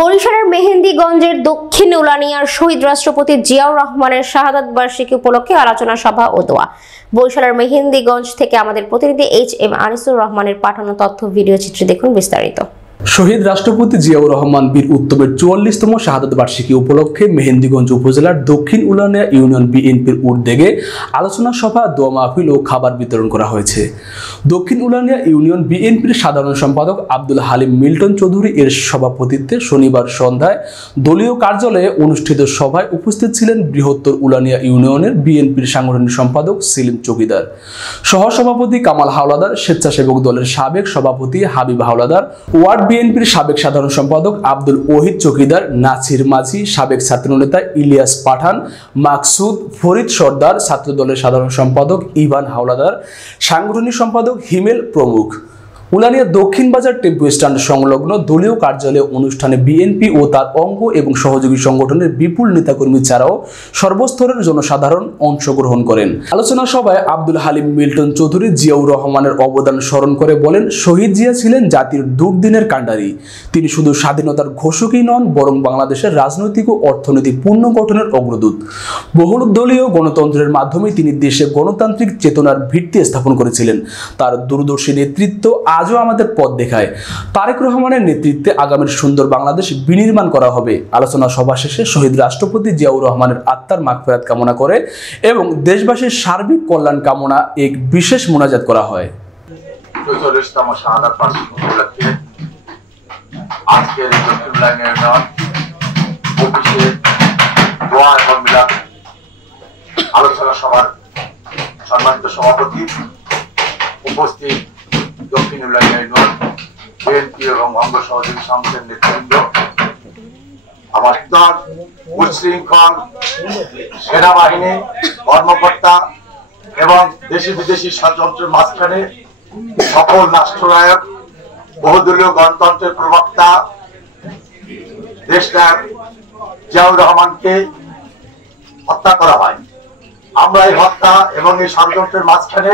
বরিশালের মেহেন্দিগঞ্জের দক্ষিণ উলানিয়ার শহীদ রাষ্ট্রপতি জিয়াউর রহমানের শাহাদাত বার্ষিকী উপলক্ষে আলোচনা সভা ও দোয়া। বরিশালের মেহেন্দিগঞ্জ থেকে আমাদের প্রতিনিধি এইচ.এম. আনিসুর রহমানের পাঠানো তথ্য ভিডিও চিত্রে দেখুন বিস্তারিত। শহীদ রাষ্ট্রপতি জিয়াউর রহমান বীর উত্তমের ৪৪তম শাহাদাত বার্ষিকী উপলক্ষে মেহেন্দিগঞ্জ উপজেলার দক্ষিণ উলানিয়া ইউনিয়ন বিএনপির উদ্যোগে আলোচনা সভা, দোয়া মাহফিল ও খাবার বিতরণ করা হয়েছে। দক্ষিণ উলানিয়া ইউনিয়ন বিএনপির সাধারণ সম্পাদক আব্দুল হালিম মিল্টন চৌধুরী এর সভাপতিত্বে শনিবার সন্ধ্যায় দলীয় কার্যালয়ে অনুষ্ঠিত সভায় উপস্থিত ছিলেন বৃহত্তর উলানিয়া ইউনিয়নের বিএনপির সাংগঠনিক সম্পাদক সেলিম চৌকিদার, সহসভাপতি কামাল হাওলাদার, স্বেচ্ছাসেবক দলের সাবেক সভাপতি হাবিব হাওলাদার, ওয়ার্ড বিএনপির সাবেক সাধারণ সম্পাদক আব্দুল ওহিদ চৌকিদার, নাছির মাঝি, সাবেক ছাত্রনেতা ইলিয়াস পাঠান, মাকসুদ, ফরিদ সর্দার, ছাত্রদলের সাধারণ সম্পাদক ইভান হাওলাদার, সাংগঠনিক সম্পাদক হিমেল প্রমুখ। উলানিয়া দক্ষিণ বাজার টেম্পো স্ট্যান্ড সংলগ্ন দলীয় কার্যালয়ে অনুষ্ঠানে বিএনপি ও তার অঙ্গ এবং সহযোগী সংগঠনের বিপুল নেতাকর্মী ছাড়াও সর্বস্তরের জনসাধারণ অংশগ্রহণ করেন। আলোচনা সভায় আব্দুল হালিম মিল্টন চৌধুরী জিয়াউর রহমানের অবদান স্মরণ করে বলেন, শহীদ জিয়া ছিলেন জাতির দুর্দিনের কাণ্ডারি। তিনি শুধু স্বাধীনতার ঘোষকই নন, বরং বাংলাদেশের রাজনৈতিক ও অর্থনৈতিক পুনর্গঠনের অগ্রদূত। বহুদলীয় গণতন্ত্রের মাধ্যমে তিনি দেশে গণতান্ত্রিক চেতনার ভিত্তি স্থাপন করেছিলেন। তার দূরদর্শী নেতৃত্ব আজও আমাদের পথ দেখায়। তারেক রহমানের নেতৃত্বে আগামীর সুন্দর বাংলাদেশ বিনির্মাণ করা হবে। আলোচনা সভা শেষে শহীদ রাষ্ট্রপতি জিয়াউর রহমানের আত্মার মাগফিরাত কামনা করে এবং দেশবাসীর সার্বিক কল্যাণ কামনা এক বিশেষ মোনাজাত করা হয়। ৪৪তম শাহাদাত বার্ষিকী উপলক্ষে আজকের এই দক্ষিণ উলানিয়া ইউনিয়ন অফিসে দোয়া এবং মিলাদ আলোচনা সভার সম্মানিত সভাপতি, উপস্থিত দক্ষিণ উলানিয়া ইউনিয়ন বিএনপি এবং অঙ্গ সহযোগী সংগঠনের নেতৃবৃন্দ, আমার দল, উচ্ছৃঙ্খল সেনাবাহিনী কর্মকর্তা এবং দেশি বিদেশি ষড়যন্ত্রের মাঝখানে সফল রাষ্ট্রনায়ক, বহুদলীয় গণতন্ত্রের প্রবক্তা দেশনায়ক জিয়াউর রহমানকে হত্যা করা হয়। আমরা এই হত্যা এবং এই ষড়যন্ত্রের মাঝখানে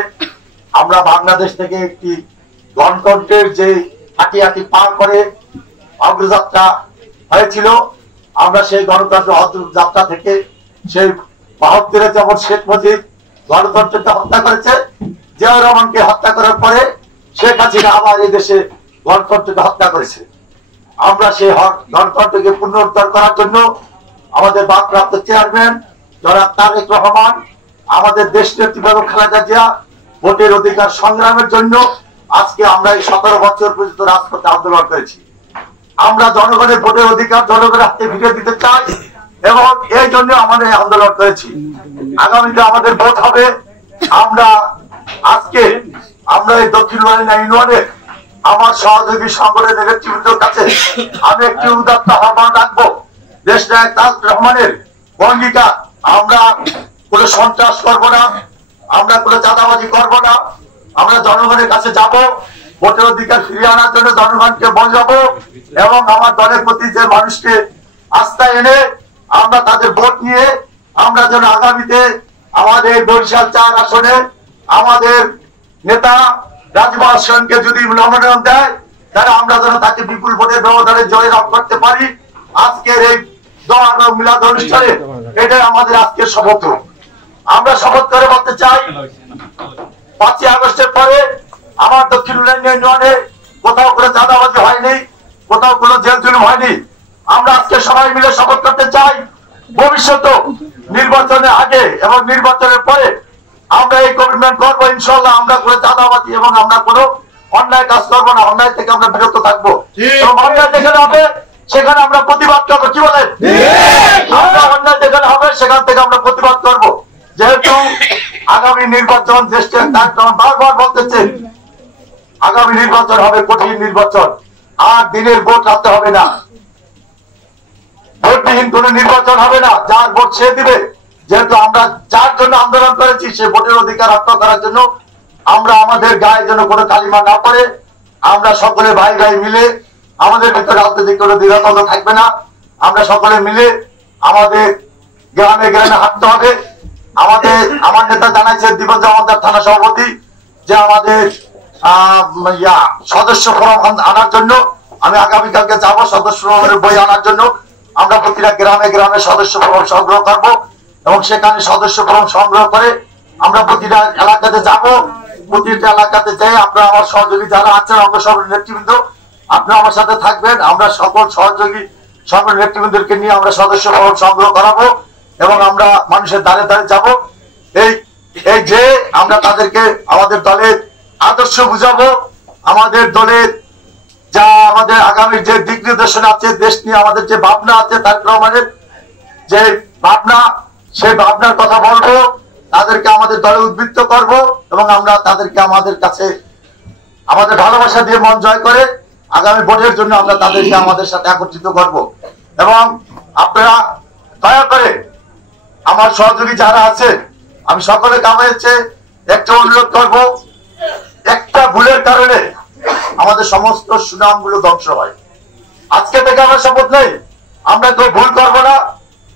আমরা বাংলাদেশ থেকে একটি গণতন্ত্রের যে হাঁটি হাঁটি পার করে অগ্রযাত্রা হয়েছিল, আমরা সেই গণতন্ত্রের অগ্রযাত্রা থেকে সেই ৭২-এ যেমন শেখ মুজিব গণতন্ত্রকে হত্যা করেছে, জিয়াউর রহমানকে হত্যা করার পরে শেখ হাসিনা আবার এই দেশে গণতন্ত্রকে হত্যা করেছে। আমরা সেই গণতন্ত্রকে পুনরুদ্ধার করার জন্য আমাদের ভারপ্রাপ্ত চেয়ারম্যান জনাব তারেক রহমান, আমাদের দেশ নেত্রী বেগম খালেদা জিয়া ভোটের অধিকার সংগ্রামের জন্য আজকে আমরা এই ১৭ বছর পর্যন্ত রাজপথে আন্দোলন করেছি। আমরা জনগণের ভোটের অধিকার জনগণের হাতে ফিরিয়ে দিতে চাই এবং এই জন্য আমাদের আন্দোলন করেছি। আগামীতে আমাদের ভোট হবে। আমরা এই দক্ষিণ উলানিয়া ইউনিয়নে আমার সহযোগী সংগঠনের নেতৃবৃন্দের কাছে আমি একটি উদাত্ত আহ্বান রাখবো। দেশনায়ক তারেক রহমানের অঙ্গীকার, আমরা কোনো সন্ত্রাস করবো না, আমরা কোনো চাঁদাবাজি করবো না, আমরা জনগণের কাছে যাব, ভোটের অধিকার ফিরিয়ে আনার জন্য জনগণকে বোঝাবো এবং আমার দলের প্রতি যে মানুষকে আস্থা এনে আমরা তাদের ভোট নিয়ে আমরা যেন আগামীতে আমাদের বরিশাল ৪ আসনে আমাদের নেতা রাজীব হাসানকে যদি মনোনয়ন দেয়, তাহলে আমরা যেন তাকে বিপুল ভোটের ব্যবধানে জয় লাভ করতে পারি। আজকের এই দোয়া এবং মিলাদ অনুষ্ঠানে এটাই আমাদের আজকের শপথ। আমরা শপথ করে বলতে চাই, ৫ই আগস্টের পরে আমার দক্ষিণ উলানিয়া ইউনিয়নে কোথাও কোনো চাঁদাবাজি হয়নি, কোথাও কোনো জেল জুলুম হয়নি। আমরা আজকে সবাই মিলে শপথ করতে চাই, ভবিষ্যতে নির্বাচনের আগে এবং নির্বাচনের পরে আমরা এই কমিটমেন্ট করবো, ইনশাল্লাহ আমরা কোনো চাঁদাবাজি এবং আমরা কোনো অন্যায় কাজ করবো না, অন্যায় থেকে আমরা বিরত থাকবো এবং অন্যায় যেখানে হবে সেখানে আমরা প্রতিবাদ করবো। কি বলেন? আমরা অন্যায় যেখানে হবে সেখান থেকে আমরা প্রতিবাদ করবো। যেহেতু আগামী নির্বাচন, দেশকে বারবার বলতেছে আগামী নির্বাচন হবে কঠিন নির্বাচন, আর দিনের ভোট রাখতে হবে না, ভোটবিহীন কোন নির্বাচন হবে না, যার ভোট সে দিবে। যেহেতু আমরা যার জন্য আন্দোলন করেছি সে ভোটের অধিকার রক্ষা করার জন্য, আমরা আমাদের গায়ে যেন কোনো কালিমা না পড়ে, আমরা সকলে ভাই ভাই মিলে, আমাদের ভিতরে রাজনৈতিক কোনো দ্বিধাদ্বন্দ্ব থাকবে না, আমরা সকলে মিলে আমাদের গ্রামে গ্রামে হাঁটতে হবে। আমার নেতা জানাইছে দিবস আমাদের থানা সভাপতি যে আমাদের সদস্য ফরম আনার জন্য আমি আগামীকালকে যাবো সদস্য ভবনের বই আনার জন্য। আমরা প্রতিটা গ্রামে গ্রামে সদস্য ভবন সংগ্রহ করবো এবং সেখানে সদস্য ভবন সংগ্রহ করে আমরা প্রতিটা এলাকাতে যাব। প্রতিটা এলাকাতে যাই আপনারা আমার সহযোগী যারা আছেন অঙ্গ সংগঠনের নেতৃবৃন্দ আপনারা আমার সাথে থাকবেন। আমরা সকল সহযোগী সংগঠনের নেতৃবৃন্দকে নিয়ে আমরা সদস্য ভবন সংগ্রহ করাবো এবং আমরা মানুষের দ্বারে দ্বারে যাব। এই যে আমরা তাদেরকে আমাদের দলের আদর্শ বুঝাবো, আমাদের দলের যা আমাদের আগামী যে দিক নির্দেশনা আছে, দেশ নিয়ে আমাদের যে ভাবনা আছে, তারেক রহমানের যে ভাবনা, সেই ভাবনার কথা বলবো, তাদেরকে আমাদের দলে উদ্বৃত্ত করব এবং আমরা তাদেরকে আমাদের কাছে আমাদের ভালোবাসা দিয়ে মন জয় করে আগামী ভোটের জন্য আমরা তাদেরকে আমাদের সাথে একত্রিত করব। এবং আপনারা দয়া করে আমার সহযোগী যারা আছে আমি সকলে কামাইছে একটা অনুরোধ করব, একটা ভুলের কারণে আমাদের সমস্ত সুনামগুলো ধ্বংস হয়। আজকে থেকে আমরা শপথ নেই আমরা কেউ ভুল করবো না।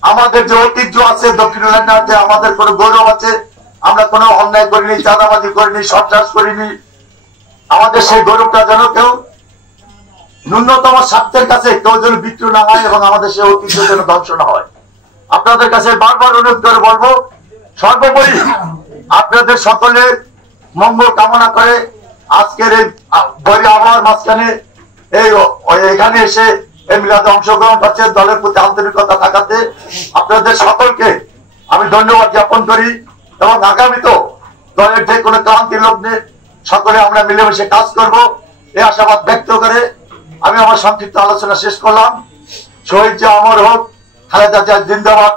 আমাদের যে ঐতিহ্য আছে দক্ষিণ উলানিয়ার যে আমাদের কোনো গৌরব আছে, আমরা কোনো অন্যায় করিনি, চাঁদাবাজি করিনি, সন্ত্রাস করিনি। আমাদের সেই গৌরবটা যেন কেউ ন্যূনতম স্বার্থের কাছে কেউ যেন বিক্রি না হয় এবং আমাদের সেই ঐতিহ্য যেন ধ্বংস না হয়। আপনাদের কাছে বারবার অনুরোধ করে বলবো, সর্বোপরি আপনাদের সকলের মঙ্গল কামনা করে আজকের এই বৈরী আবহাওয়ার মাঝখানে এখানে এসে এই মিলাদে অংশগ্রহণ করছে দলের প্রতি আন্তরিকতা থাকাতে আপনাদের সকলকে আমি ধন্যবাদ জ্ঞাপন করি এবং আগামীতেও দলের যে কোনো ক্লান্তির লগ্নে সকলে আমরা মিলেমিশে কাজ করব এই আশাবাদ ব্যক্ত করে আমি আমার সংক্ষিপ্ত আলোচনা শেষ করলাম। শহীদ যে অমর হোক, খালেদা জিয়া জিন্দাবাদ।